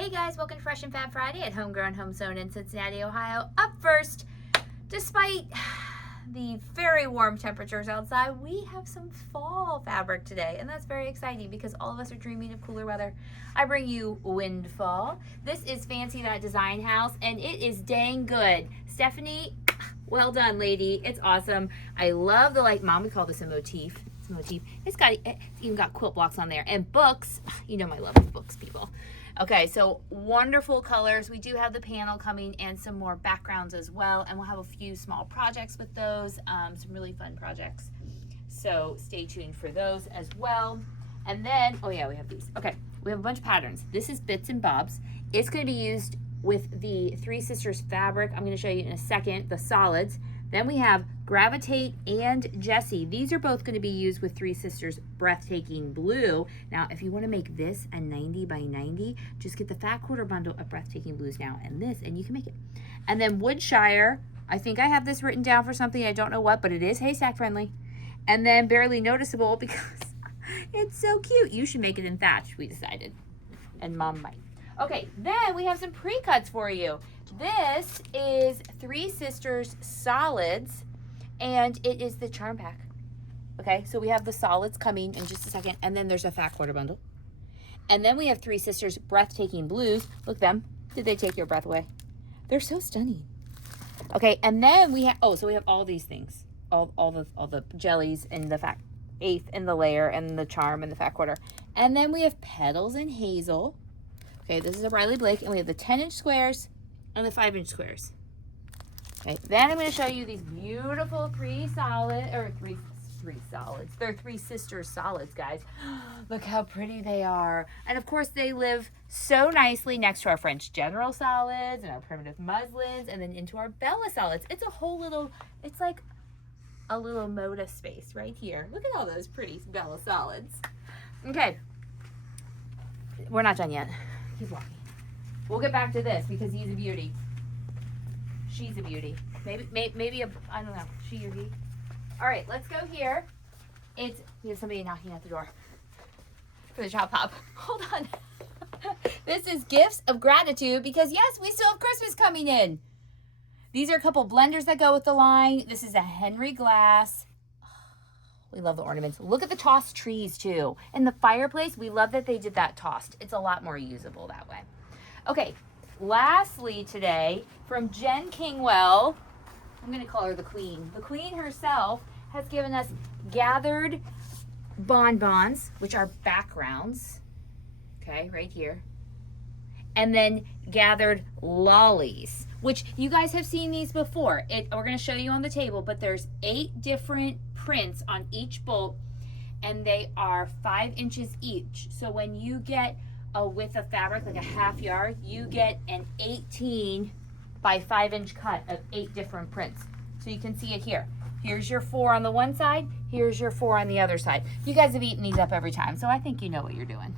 Hey guys, welcome to Fresh and Fab Friday at HomeGrown HomeSewn in Cincinnati, Ohio. Up first, despite the very warm temperatures outside, we have some fall fabric today, and that's very exciting because all of us are dreaming of cooler weather. I bring you Windfall. This is Fancy That Design House, and it is dang good. Stephanie, well done, lady. It's awesome. I love the, Mom, we call this a motif. It's a motif. It's even got quilt blocks on there, and books. You know my love of books, people. Okay, so wonderful colors. We do have the panel coming and some more backgrounds as well, and we'll have a few small projects with those, some really fun projects. So stay tuned for those as well. And then, oh yeah, we have these. Okay, we have a bunch of patterns. This is Bits and Bobs. It's going to be used with the Three Sisters fabric. I'm going to show you in a second, the solids. Then we have Gravitate and Jessie. These are both going to be used with Three Sisters Breathtaking Blue. Now, if you want to make this a 90 by 90, just get the fat quarter bundle of Breathtaking Blues now and this, and you can make it. And then Woodshire, I think I have this written down for something, I don't know what, but it is haystack friendly. And then Barely Noticeable because it's so cute. You should make it in thatch, we decided. And Mom might. Okay, then we have some pre-cuts for you. This is Three Sisters Solids, and it is the charm pack. Okay, so we have the solids coming in just a second, and then there's a fat quarter bundle. And then we have Three Sisters Breathtaking Blues. Look at them. Did they take your breath away? They're so stunning. Okay, and then we have, so we have all these things. All the jellies and the fat eighth and the layer and the charm and the fat quarter. And then we have Petals and Hazel. Okay, this is a Riley Blake, and we have the 10-inch squares and the 5-inch squares. Okay, then I'm going to show you these beautiful three solids. They're Three Sisters solids, guys. Look how pretty they are. And of course, they live so nicely next to our French General solids and our primitive muslins, and then into our Bella solids. It's a whole little, it's like a little Moda space right here. Look at all those pretty Bella solids. Okay, we're not done yet. Keep walking. We'll get back to this because he's a beauty. She's a beauty. Maybe I don't know. She or he. All right, let's go here. We have somebody knocking at the door for the Chop Pop. Hold on. This is Gifts of Gratitude because yes, we still have Christmas coming in. These are a couple blenders that go with the line. This is a Henry glass. We love the ornaments. Look at the tossed trees too. And the fireplace, we love that they did that tossed. It's a lot more usable that way. Okay, lastly today, from Jen Kingwell, I'm going to call her the Queen. The Queen herself has given us gathered Bonbons, which are backgrounds. Okay, right here. And then gathered Lollies, which you guys have seen these before. We're going to show you on the table, but there's 8 different prints on each bolt, and they are 5 inches each. So when you get a width of fabric, like a half yard, you get an 18 by 5-inch cut of 8 different prints. So you can see it here. Here's your 4 on the one side, here's your 4 on the other side. You guys have eaten these up every time, so I think you know what you're doing.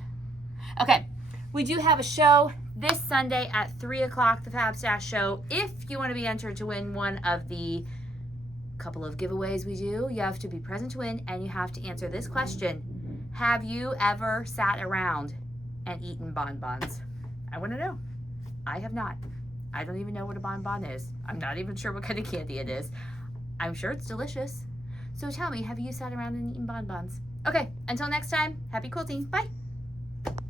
Okay, we do have a show this Sunday at 3 o'clock, the Fab Stash Show. If you want to be entered to win one of the couple of giveaways we do, you have to be present to win, and you have to answer this question. Have you ever sat around and eaten bonbons? I want to know. I have not. I don't even know what a bonbon is. I'm not even sure what kind of candy it is. I'm sure it's delicious. So tell me, have you sat around and eaten bonbons? Okay, until next time, happy quilting. Bye.